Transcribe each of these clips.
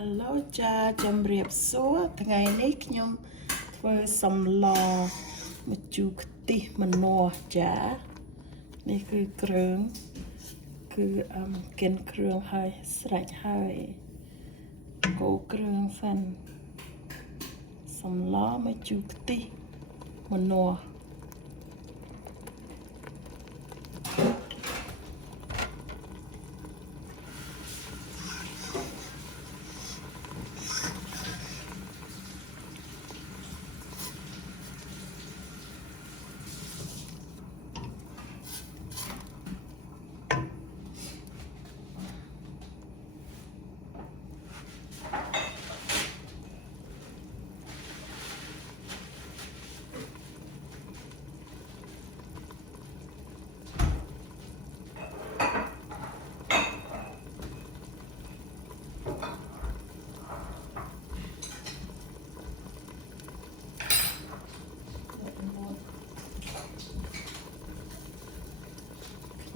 Hello ចាជំរាបសួរថ្ងៃនេះខ្ញុំធ្វើសម្លម្ជូរខ្ទិះម្នាស់ចានេះគឺគ្រឿងគឺកិនគ្រឿងហើយស្រេចហើយកូរគ្រឿងសិនសម្លម្ជូរខ្ទិះម្នាស់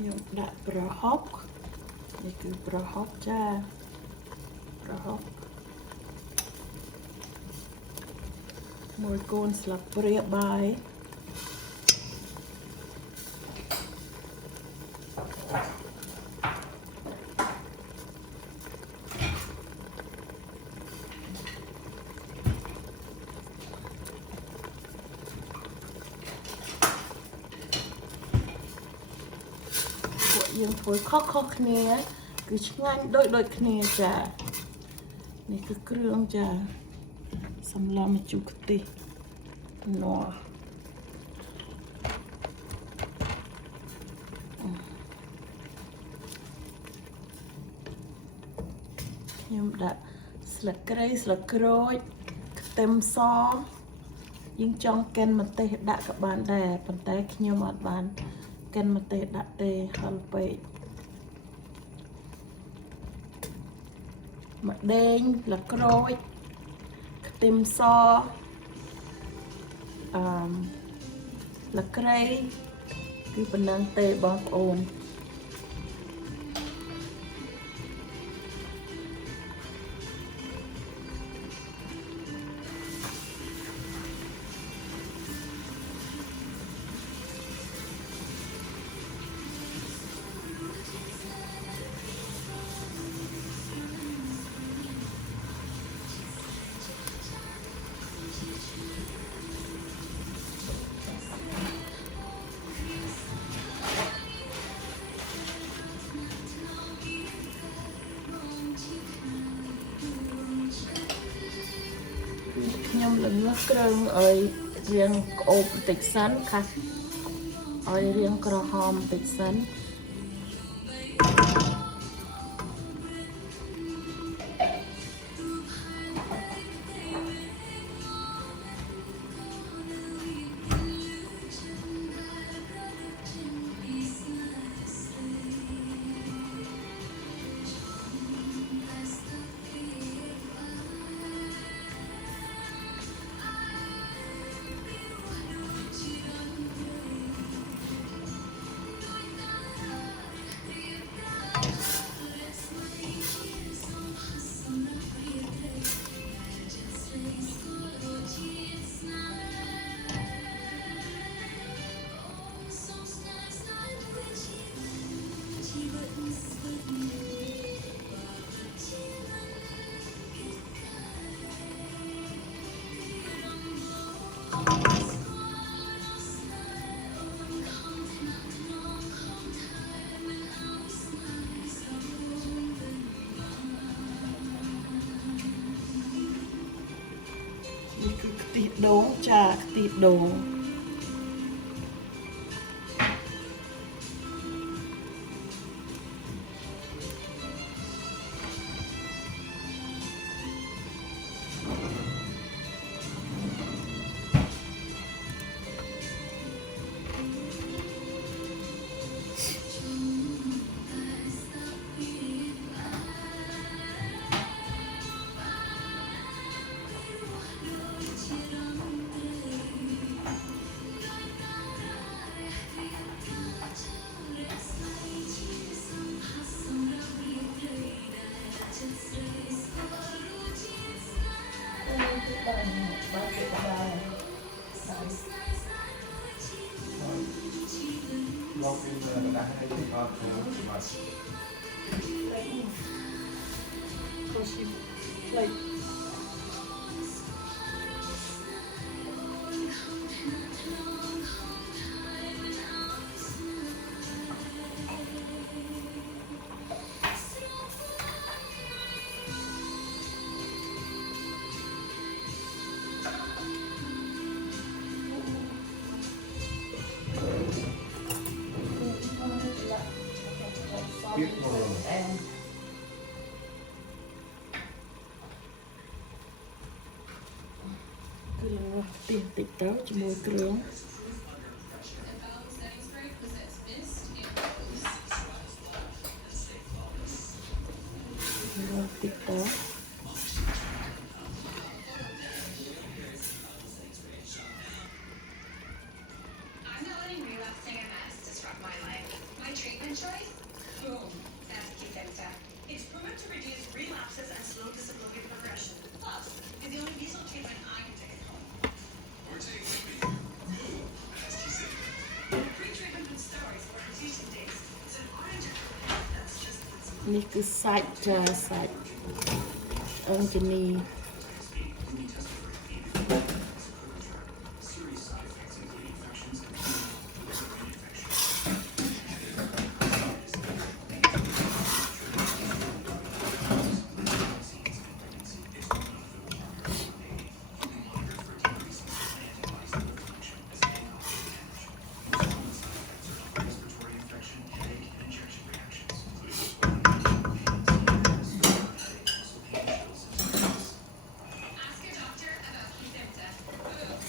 ខ្ញុំដាក់ប្រហុកនេះគឺប្រហុកចាប្រហុកមួយកូនស្លាបព្រាបាយយើងធ្វើខុសគ្នាគឺឆ្ងាញ់ដូចគ្នាចានេះគឺគ្រឿងចាសម្លម្ជូរខ្ទិះម្នាស់ខ្ញុំដាក់ស្លឹកគ្រៃស្លឹកក្រូចខ្ទឹមសយើងចង់កិនម្ទេសដាក់ក៏បានដែរប៉ុន្តែខ្ញុំអត់បានកិនម្ទេសដាក់ទេហឹលពេកម្ដេងស្លឹកក្រូចខ្ទឹមសស្លឹកគ្រៃគឺប៉ុណ្ណឹងទេបងប្អូនខ្ញុំលងើគ្រឿងឲ្យរាងក្អូបបន្តិចសិនខាស់ឲ្យរាងក្រហមបន្តិចសិននេះគឺខ្ទិះដូងចាខ្ទិះដូង ลองเป็นเลยนะให้ที่เขาเออมา like biết rồi and tiền tịch táo cho môi trường tịch táo I'm not letting relapsing MS disrupt my life. My treatment choice? Boom. That's Kesimpta. It's proven to reduce relapses and slow disability progression. Plus, it's the only diesel treatment I can take at home. Pre-treatment with steroids for infusion days. It's an orange that's just what's នេះគឺសាច់ចាសាច់អង្គនី Ask your doctor about Kesimpta. Boom.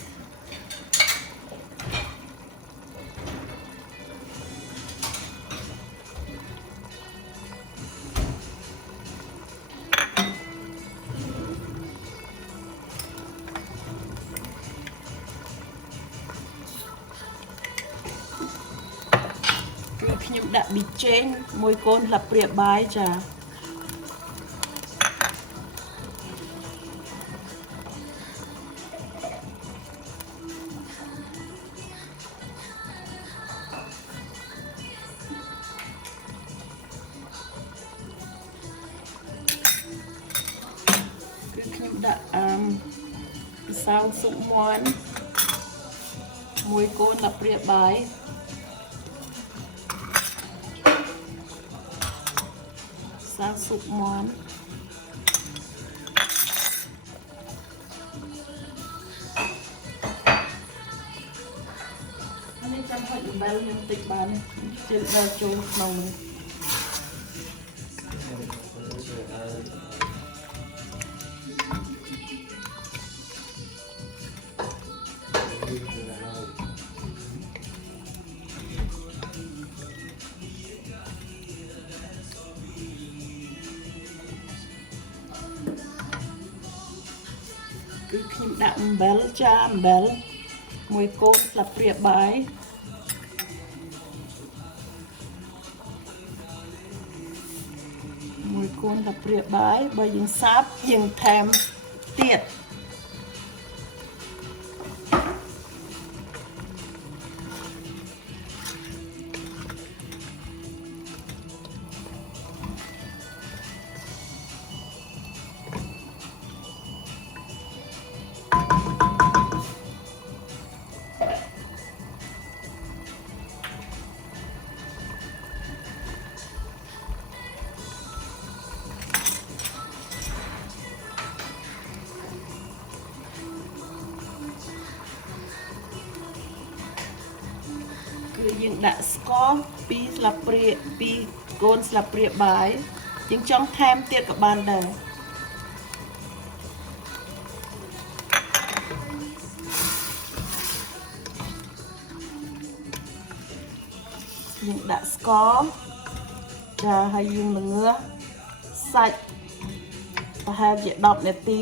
គឺខ្ញុំដាក់ប៊ីចេងមួយកូនស្លាបព្រាបាយចាគឺខ្ញុំដាក់ម្សៅស៊ុបមាន់មួយកូនស្លាបព្រាបាយម្សៅស៊ុបមាន់នេះចាំហុចអំបិលខ្ញុំតិចបានជិះដល់ចូលក្នុងនេះ គឺខ្ញុំដាក់អំបិលចាអំបិលមួយកូនស្លាបព្រាបាយមួយកូនស្លាបព្រាបាយបើយើងសាបយើងថែមទៀតគឺយើងដាក់ស្ករ2ស្លាបព្រា2កូនស្លាបព្រាបាយយើងចង់ថែមទៀតក៏បានដែរយើងដាក់ស្ករចាហើយយើងល្ងើសាច់ប្រហែលជា10នាទី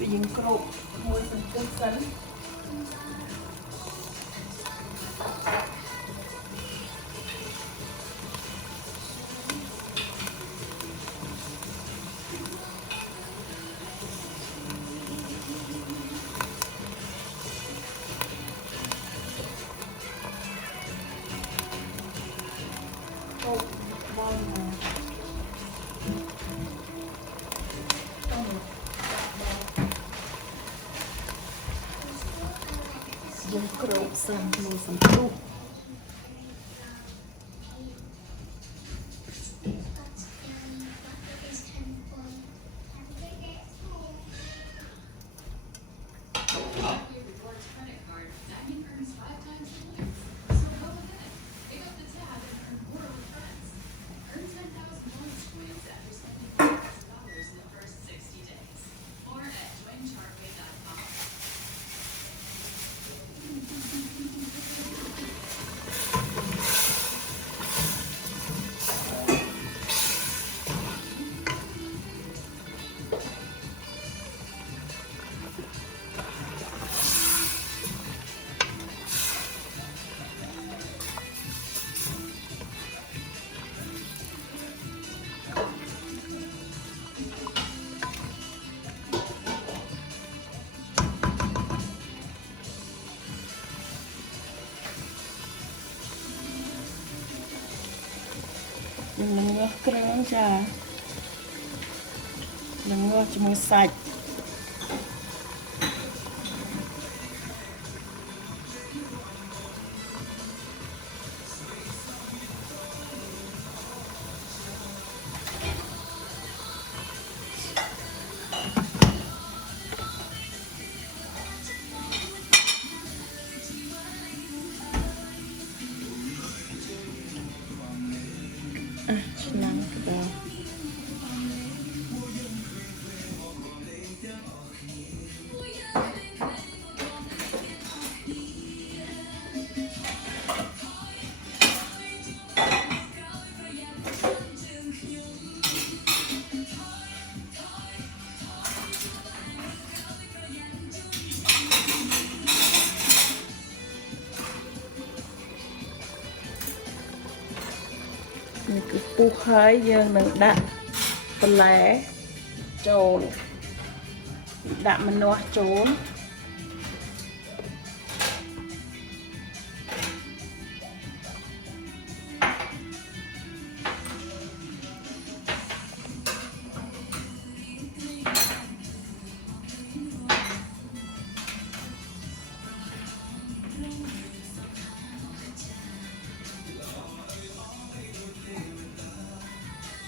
យើងគ្របមួយសន្ទុះសិនអូបងយើងគ្របសិនមួយសន្ទុះនឹងងាស់គ្រឿងចានឹងងាស់ជាមួយសាច់ឆ្នាំងក្តៅនេះគឺពុះហើយយើងនឹងដាក់បន្លែចូលដាក់ម្នាស់ចូល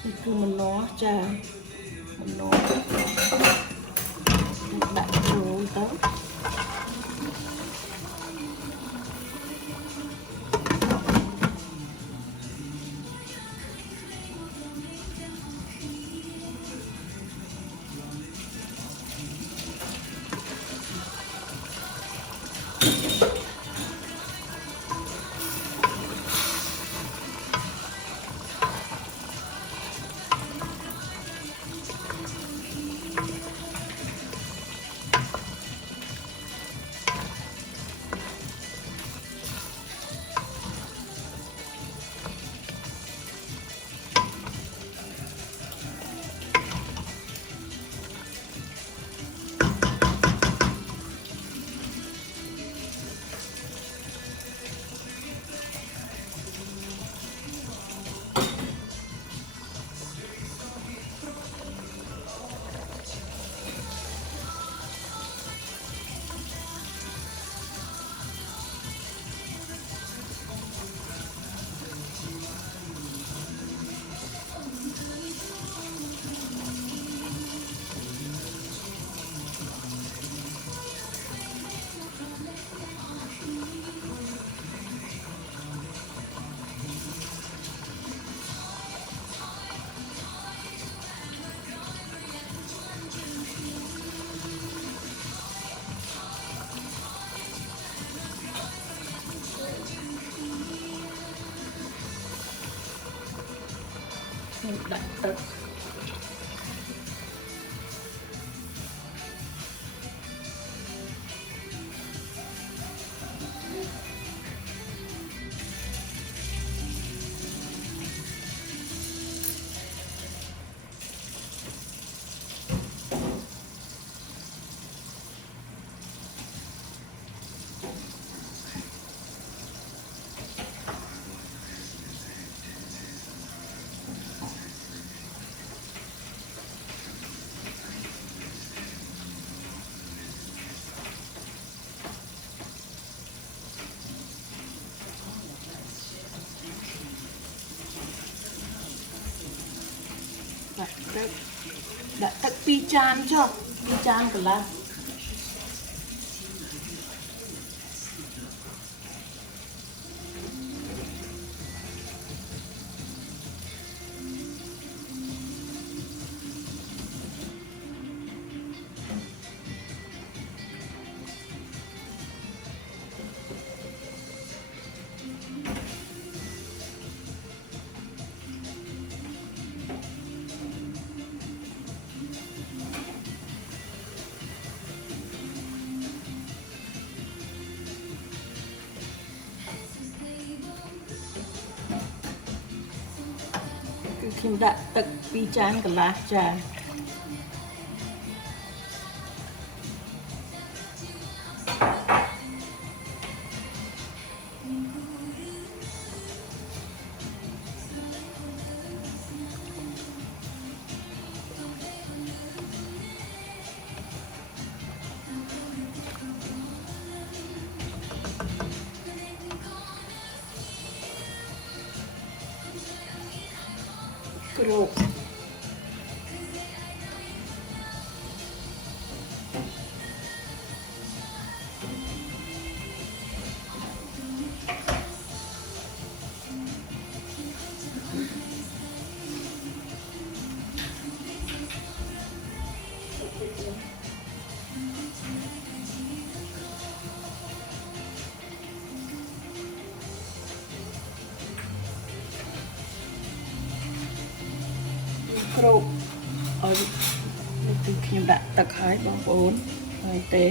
នេះគឺម្នាស់ចាម្នាស់ដាក់ចូលទៅដាក់ទឹក Đặtទឹក2 ចានចុះ2ចានកន្លះ គឺខ្ញុំដាក់ទឹក2ចានកន្លះចាន គ្រូប គ្រប់ឲ្យនេះគឺខ្ញុំដាក់ទឹកហើយបងប្អូនហើយទេ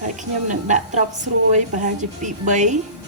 ហើយខ្ញុំនឹងដាក់ត្រប់ស្រួយប្រហែលជា2 3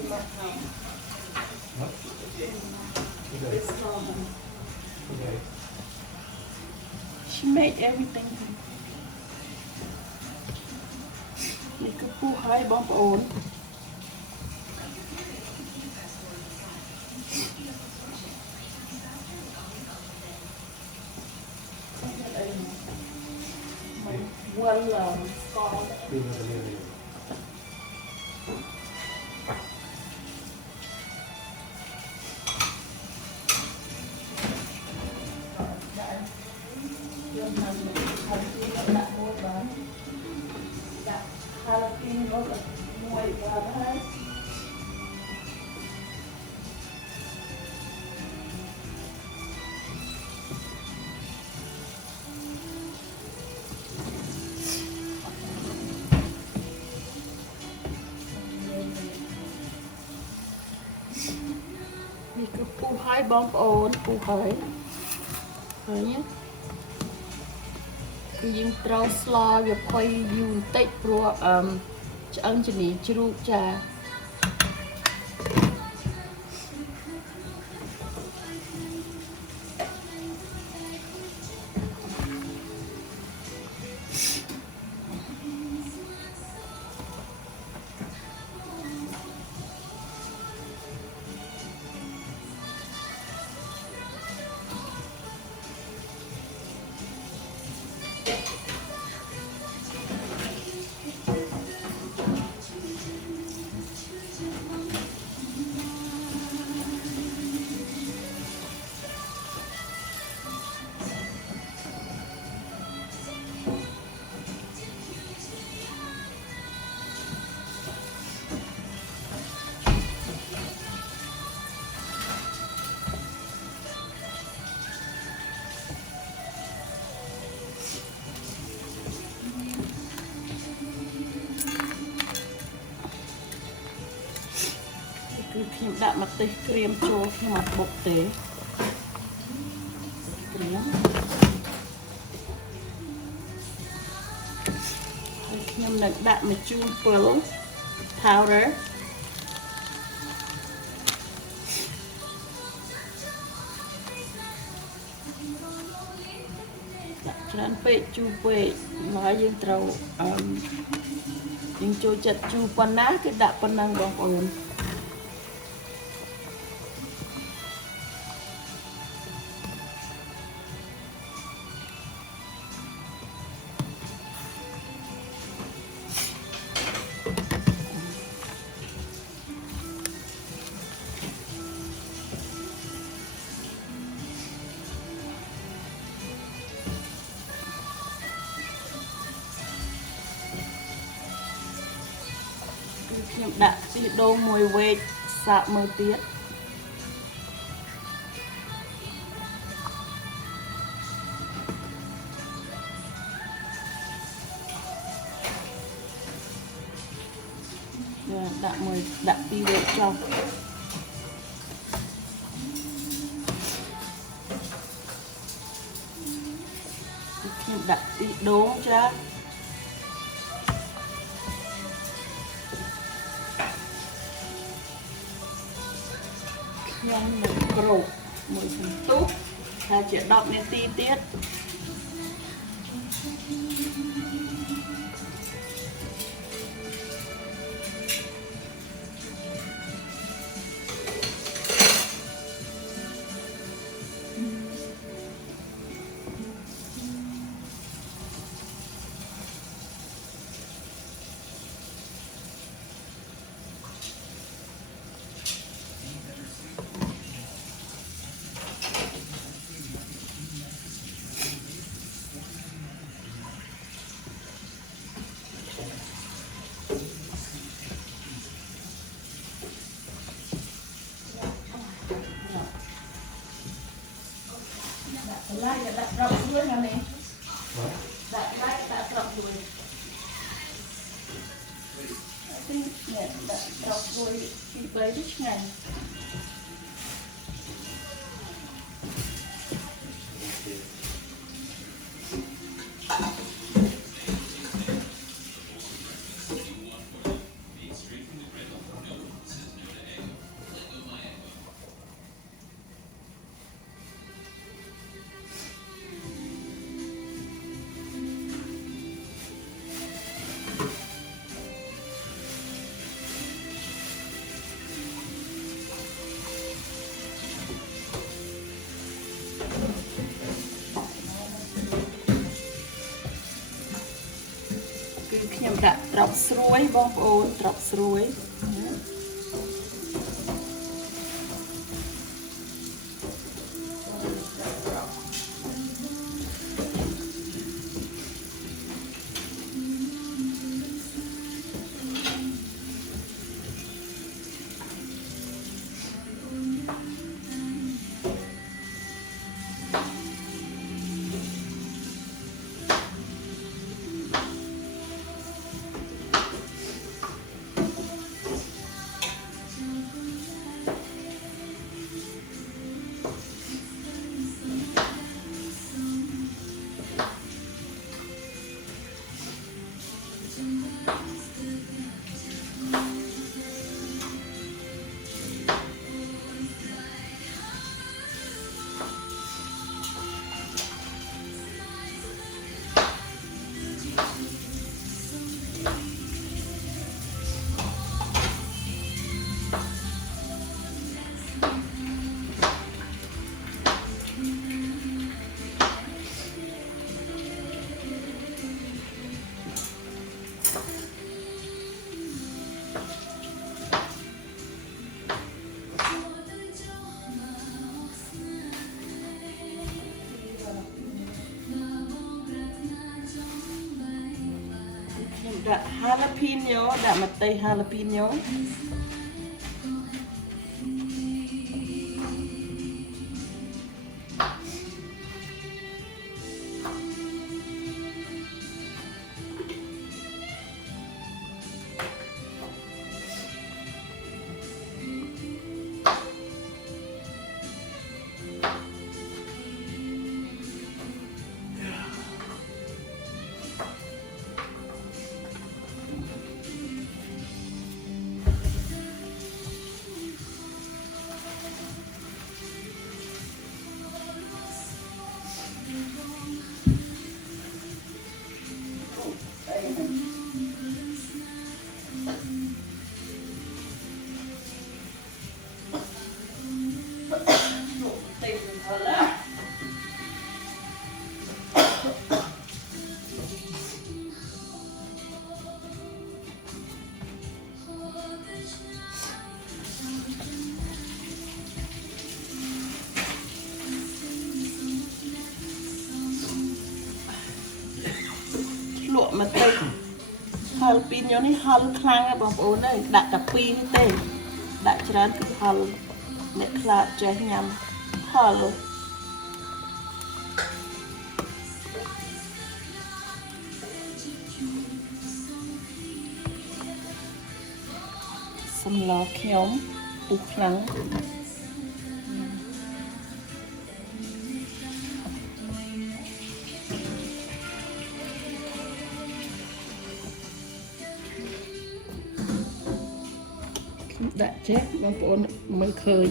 She made everything. នេះគឺពុះហើយបងប្អូន Well, scald. យើងនឹងហើយដាក់មួយបានដាក់ហើយពីនោះមួយបានហើយនេះគឺពុះហើយបងប្អូនពុះហើយឃើញទេ គឺយើងត្រូវស្លវាផុយយូរបន្តិចព្រោះឆ្អឹងជំនីជ្រូកចា គឺខ្ញុំដាក់ម្ទេសក្រៀមចូលខ្ញុំអត់បុកទេក្រៀមហើយខ្ញុំនឹងដាក់ម្ជូរពិល powder ដាក់ច្រើនពេកជូរពេកហើយយើងត្រូវយើងចូលចិត្តជូរប៉ុណ្ណាគឺដាក់ប៉ុណ្ណឹងបងប្អូន ខ្ញុំដាក់ខ្ទិះដូងមួយវែកសាកមើលទៀតដាក់ពីរវែកចុះខ្ញុំដាក់ខ្ទិះដូងចា ខ្ញុំនឹងគ្របមួយសន្ទុះថាជា10នាទីទៀត Lại là đặt rộng luôn hả mẹ? Đặt lại đặt rộng rồi. Nè, đặt rộng rồi đi với đích ngày. ត្រប់ស្រួយបងប្អូនត្រប់ស្រួយដាក់ jalapeno ដាក់ម្ទេស jalapeno លក់មកទៅហល់ពីញ៉ូនេះហល់ខ្លាំងណាស់បងប្អូនអើយដាក់តែ2នេះទេដាក់ច្រើនគឺហល់អ្នកខ្លាចចេះញ៉ាំហល់សម្លខ្ញុំពុះខ្លាំងដាក់ចេះបងប្អូនមើលឃើញ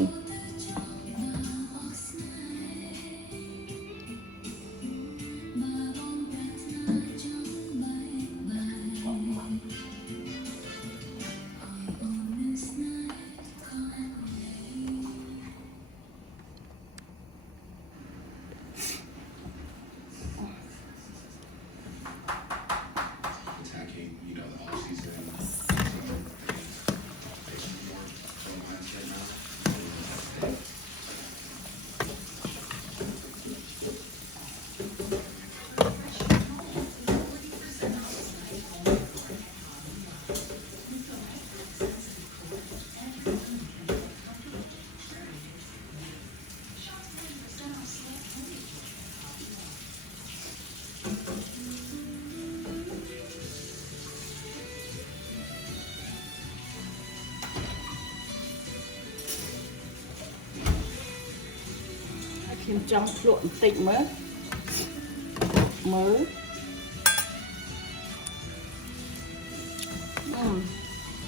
ខ្ញុំចង់ភ្លក់បន្តិចមើល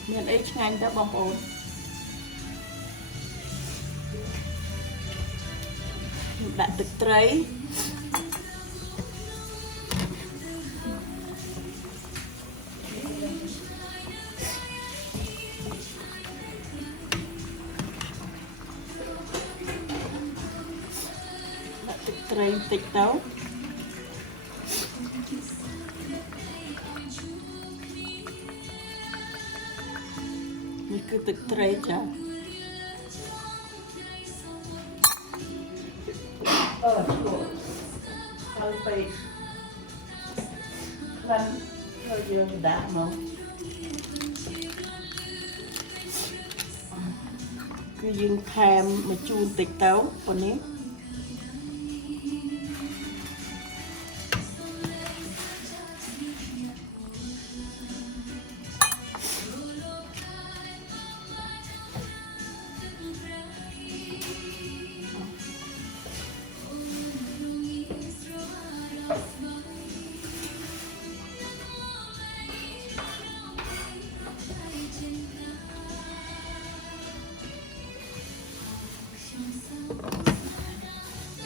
មានអីឆ្ងាញ់តើបងប្អូនដាក់ទឹកត្រីត្រីបន្តិចទៅ ទឹកត្រីចាហើយពេកខ្លាំងហើយយើងដាក់មកគឺយើងថែមមួយជូនតិចទៅប៉ុណ្នេះ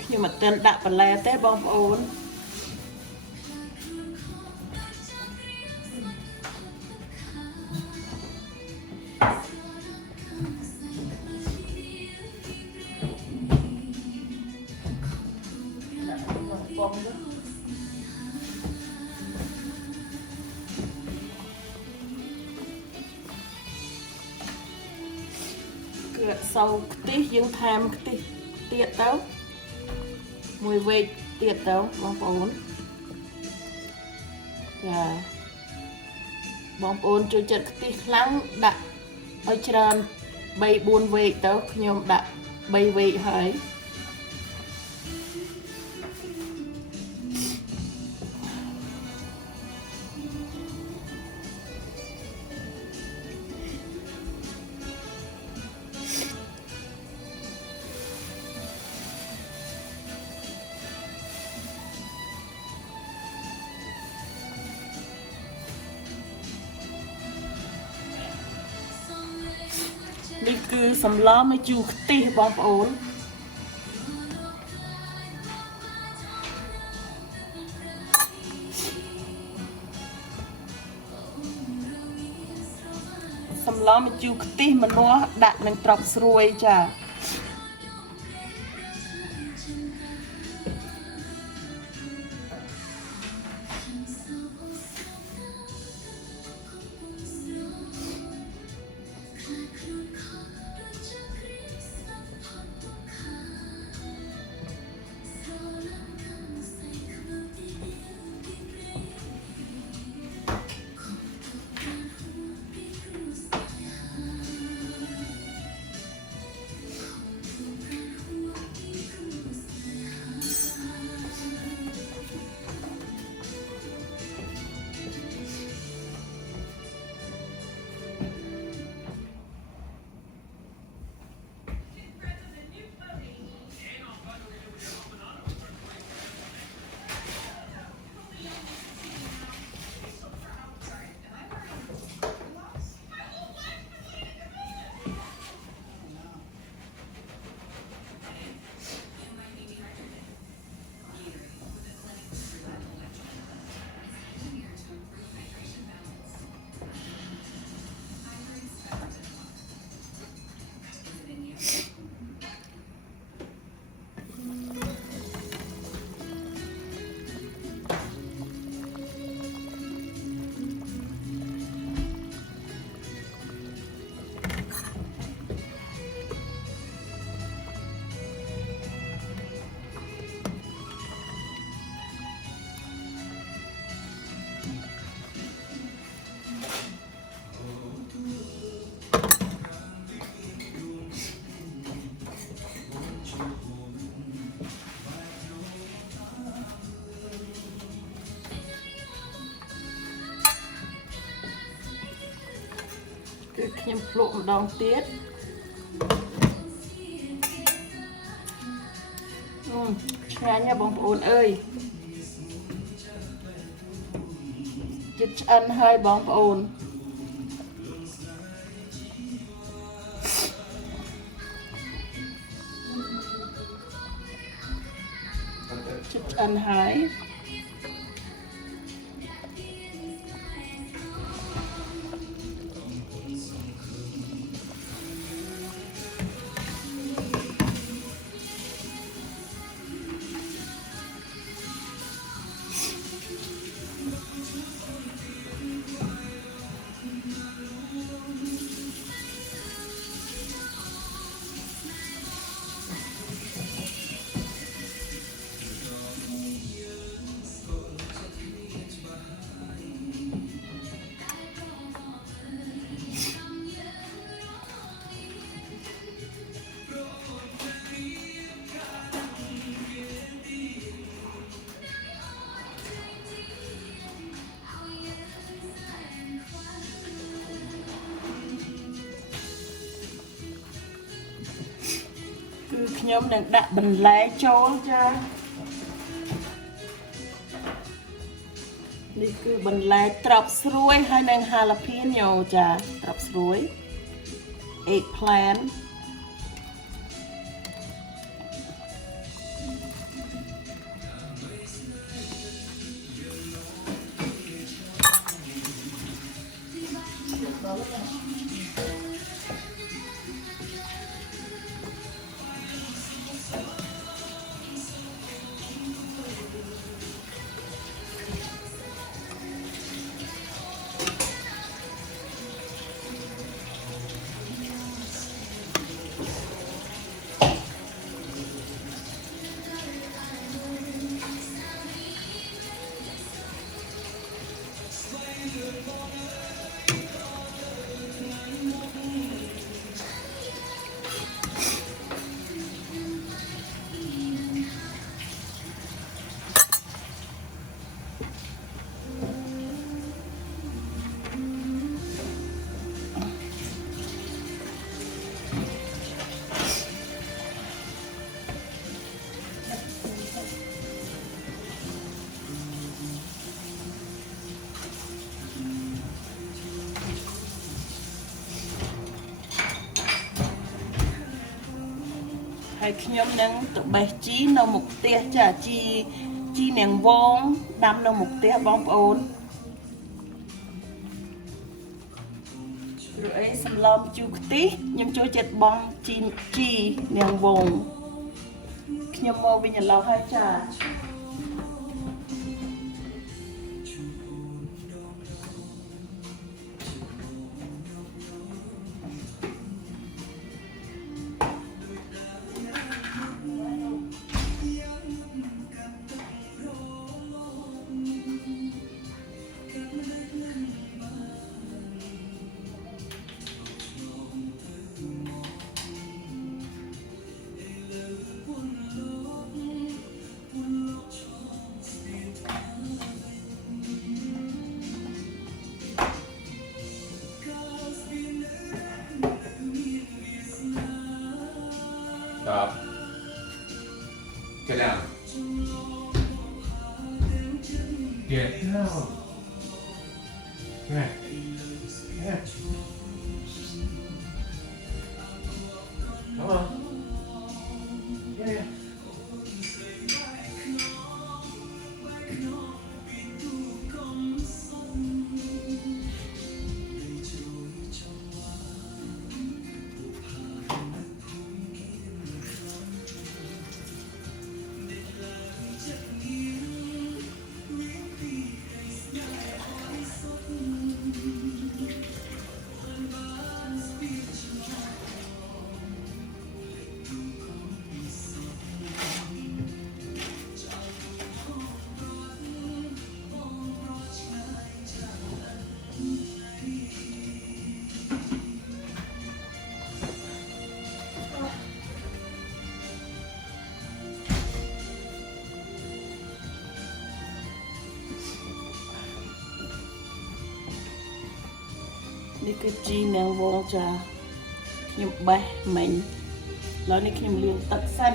ខ្ញុំអត់ទាន់ដាក់បន្លែទេបងប្អូនគឺអត់សូវខ្ទិះយើងថែមខ្ទិះទៀតទៅមួយវែកទៀតទៅបងប្អូនចាបងប្អូនចូលចិត្តខ្ទិះខ្លាំងដាក់ឲ្យច្រើន3 4វែកទៅខ្ញុំដាក់3វែកហើយនេះគឺសម្លម្ជូរខ្ទិះបងប្អូនសម្លម្ជូរខ្ទិះម្នាស់ដាក់នឹងត្រប់ស្រួយចាគឺខ្ញុំភ្លក់ម្ដងទៀតឆ្ងាញ់ណាស់បងប្អូនអើយចិត្តឆ្អិនហើយបងប្អូនចិត្តឆ្អិនហើយ ខ្ញុំនឹងដាក់បន្លែចូលចានេះគឺបន្លែត្រប់ស្រួយហើយនឹង jalapeno ចាត្រប់ស្រួយ eggplant ហើយខ្ញុំនឹងទៅបេះជីនៅមុខផ្ទះចាជីនាងវងដាំនៅមុខផ្ទះបងប្អូនឬអីសម្លម្ជូរខ្ទិះខ្ញុំចូលចិត្តបងជីនាងវងខ្ញុំមកវិញឥឡូវហើយចាครับcái nào Việt nào này nè đúng không yeah.នេះគឺជីនាងវងចាខ្ញុំបេះមិញឥឡូវនេះខ្ញុំលាងទឹកសិន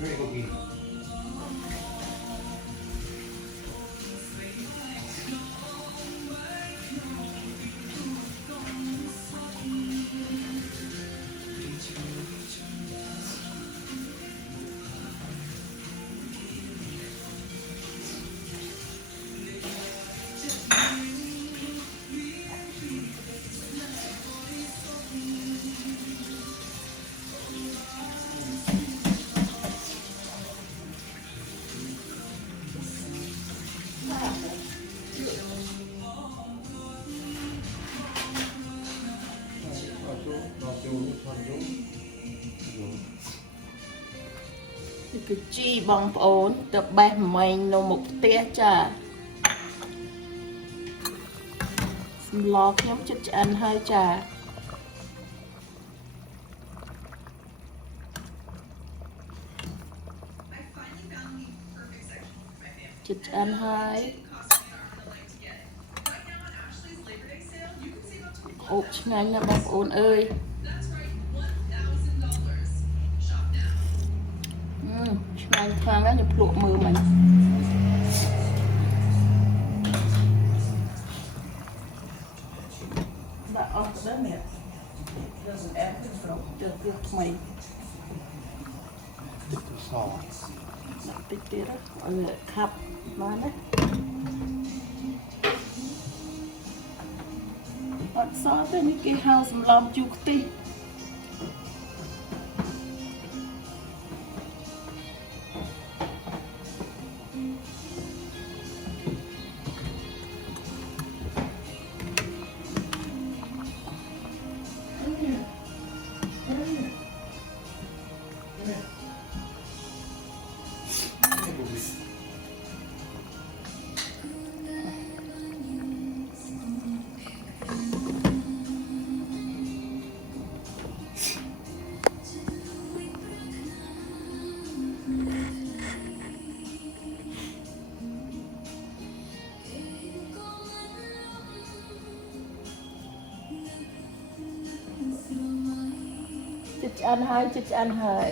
Very good. Vào chỗ, toàn chỗ. នេះគឺជីបងប្អូនទៅបេះម៉េងនៅមុខផ្ទះចាសម្លខ្ញុំជិតឆ្អិនហើយចា I finally found the perfect section for my family. ជិតឆ្អិនហើយ It cost me an arm and a leg to get it. Right now on Ashley's Labor Day sale, you can save up to អូបឆ្ងាញ់ណាស់បងប្អូនអើយ That's right, $1,000. Shop now. ឆ្ងាញ់ខ្លាំងណាស់ខ្ញុំភ្លក់មើលមិញដាក់អស់ទៅនេះ doesn't add to from ទៅទៀតថ្មី Get the salt. ដាក់តិចទៀតឲ្យវាខាប់បានណាអត់សល់ទេនេះគេហៅសម្លម្ជូរខ្ទិះ ជិតឆ្អិនហើយជិតឆ្អិនហើយ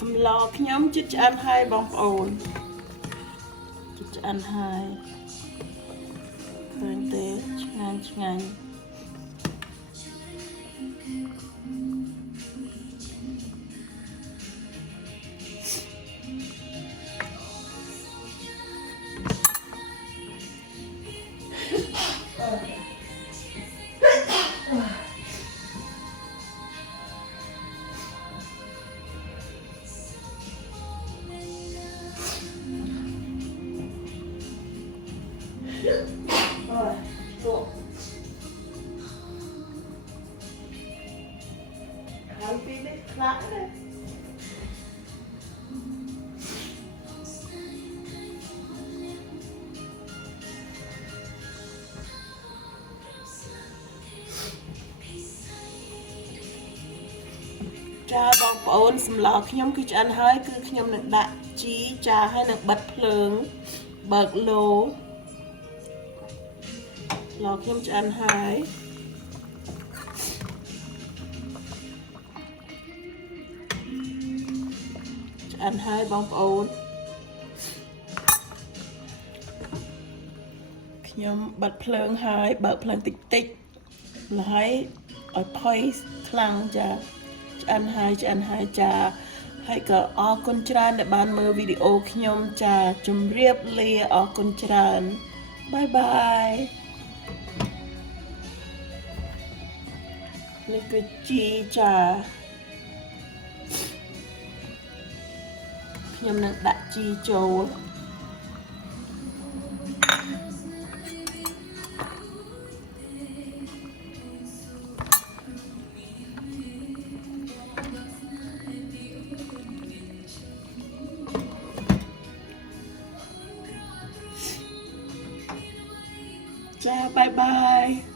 សម្លខ្ញុំជិតឆ្អិនហើយបងប្អូនជិតឆ្អិនហើយឃើញទេឆ្ងាញ់ឆ្ងាញ់ rồi luộc Hãy subscribe cho kênh Ghiền Mì Gõ để không bỏ lỡ những video hấp dẫn ចាបងប្អូនសម្លខ្ញុំគឺឆ្អិនហើយគឺខ្ញុំនឹងដាក់ជីចាហើយនឹងបិទភ្លើងបើកឡូសម្លខ្ញុំឆ្អិនហើយឆ្អិនហើយបងប្អូនខ្ញុំបិទភ្លើងហើយបើកភ្លើងតិចតិចហើយឲ្យផុយខ្លាំងចាឆ្អិនហើយចាហើយក៏អរគុណច្រើនដែលបានមើលវីដេអូខ្ញុំចាជម្រាបលាអរគុណច្រើនបាយបាយនេះគឺជីចាខ្ញុំនឹងដាក់ជីចូលចាបាយបាយ